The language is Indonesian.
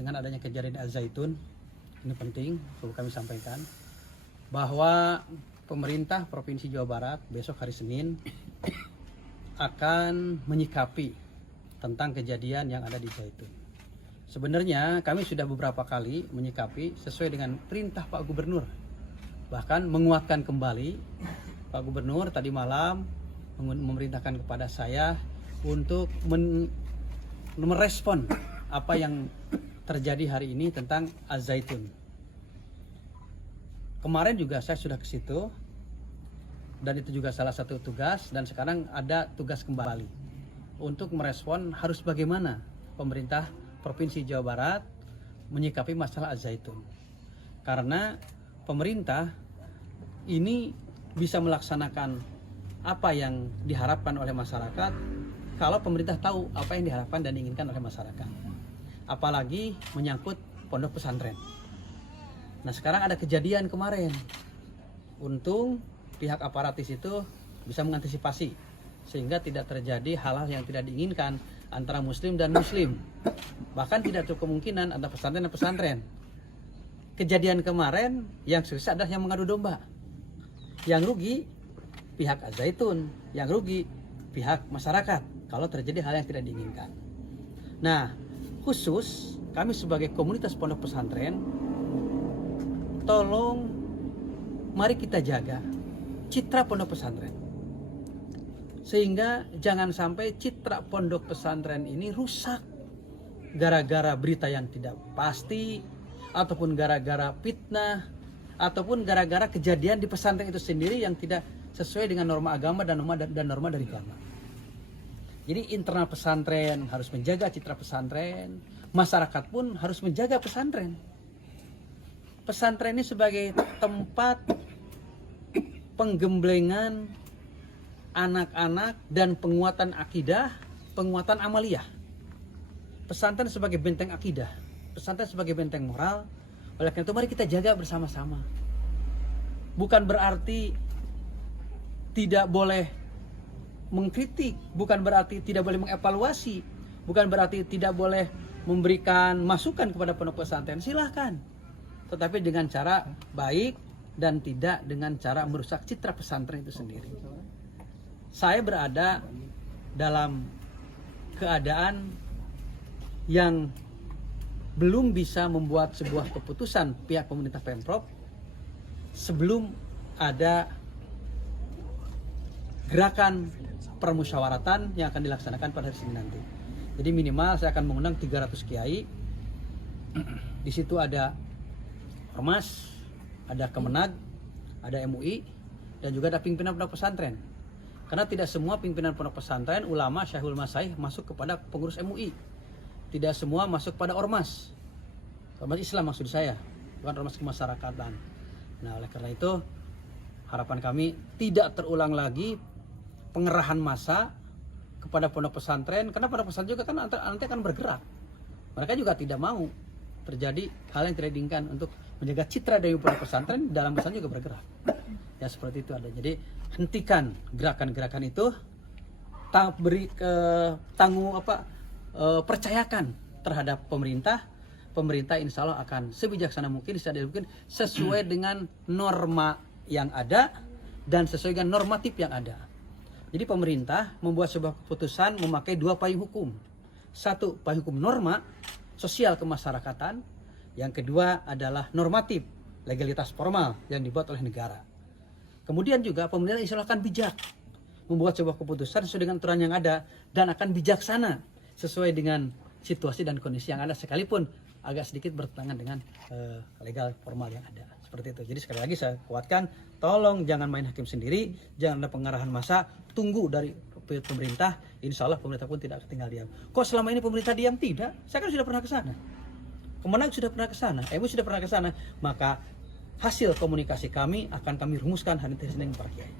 dengan adanya kejadian Al-Zaitun, ini penting perlu kami sampaikan bahwa pemerintah Provinsi Jawa Barat besok hari Senin akan menyikapi tentang kejadian yang ada di Zaitun. Sebenarnya kami sudah beberapa kali menyikapi sesuai dengan perintah Pak Gubernur, bahkan menguatkan kembali Pak Gubernur tadi malam memerintahkan kepada saya untuk merespon apa yang terjadi hari ini tentang Al-Zaitun. Kemarin juga saya sudah ke situ dan itu juga salah satu tugas, dan sekarang ada tugas kembali untuk merespon harus bagaimana pemerintah Provinsi Jawa Barat menyikapi masalah Al-Zaitun. Karena pemerintah ini bisa melaksanakan apa yang diharapkan oleh masyarakat kalau pemerintah tahu apa yang diharapkan dan diinginkan oleh masyarakat. Apalagi menyangkut pondok pesantren. Nah, sekarang ada kejadian kemarin. Untung pihak aparatus itu bisa mengantisipasi sehingga tidak terjadi hal-hal yang tidak diinginkan antara muslim dan muslim. Bahkan tidak terlalu kemungkinan antara pesantren dan pesantren. Kejadian kemarin yang sukses adalah yang mengadu domba. Yang rugi pihak Al-Zaitun, yang rugi pihak masyarakat kalau terjadi hal yang tidak diinginkan. Nah, khusus kami sebagai komunitas pondok pesantren, tolong mari kita jaga citra pondok pesantren. Sehingga jangan sampai citra pondok pesantren ini rusak gara-gara berita yang tidak pasti, ataupun gara-gara fitnah, ataupun gara-gara kejadian di pesantren itu sendiri yang tidak sesuai dengan norma agama dan norma dari agama. Jadi internal pesantren harus menjaga citra pesantren, masyarakat pun harus menjaga pesantren. Pesantren ini sebagai tempat penggemblengan anak-anak dan penguatan akidah, penguatan amaliyah. Pesantren sebagai benteng akidah, pesantren sebagai benteng moral. Oleh karena itu mari kita jaga bersama-sama. Bukan berarti tidak boleh mengkritik, bukan berarti tidak boleh mengevaluasi, bukan berarti tidak boleh memberikan masukan kepada pondok pesantren. Silahkan, tetapi dengan cara baik dan tidak dengan cara merusak citra pesantren itu sendiri. Saya berada dalam keadaan yang belum bisa membuat sebuah keputusan pihak pemerintah Pemprov sebelum ada gerakan permusyawaratan yang akan dilaksanakan pada hari Senin nanti. Jadi minimal saya akan mengundang 300 kiai. Di situ ada Ormas, ada Kemenag, ada MUI, dan juga ada pimpinan pondok pesantren. Karena tidak semua pimpinan pondok pesantren, ulama, syaihul masaih masuk kepada pengurus MUI. Tidak semua masuk pada Ormas. Ormas Islam maksud saya, bukan Ormas kemasyarakatan. Nah, oleh karena itu harapan kami tidak terulang lagi pengerahan massa kepada pondok pesantren, karena pondok pesantren juga kan nanti akan bergerak. Mereka juga tidak mau terjadi hal yang tidak diinginkan untuk menjaga citra dari pondok pesantren, dalam pesantren juga bergerak. Ya seperti itu ada. Jadi hentikan gerakan-gerakan itu, percayakan terhadap pemerintah. Pemerintah insya Allah akan sebijaksana mungkin, sesuai dengan norma yang ada dan sesuai dengan normatif yang ada. Jadi pemerintah membuat sebuah keputusan memakai dua payung hukum. Satu, payung hukum norma sosial kemasyarakatan. Yang kedua adalah normatif, legalitas formal yang dibuat oleh negara. Kemudian juga pemerintah insya Allah akan bijak membuat sebuah keputusan sesuai dengan aturan yang ada dan akan bijaksana sesuai dengan situasi dan kondisi yang ada, sekalipun agak sedikit bertentangan dengan legal formal yang ada. Seperti itu. Jadi sekali lagi saya kuatkan, tolong jangan main hakim sendiri, jangan ada pengarahan massa, tunggu dari pemerintah. Insya Allah pemerintah pun tidak tinggal diam. Kok selama ini pemerintah diam? Tidak. Saya kan sudah pernah ke sana. Kemenang sudah pernah ke sana, MUI sudah pernah ke sana. Maka hasil komunikasi kami akan kami rumuskan hari Senin para kiai.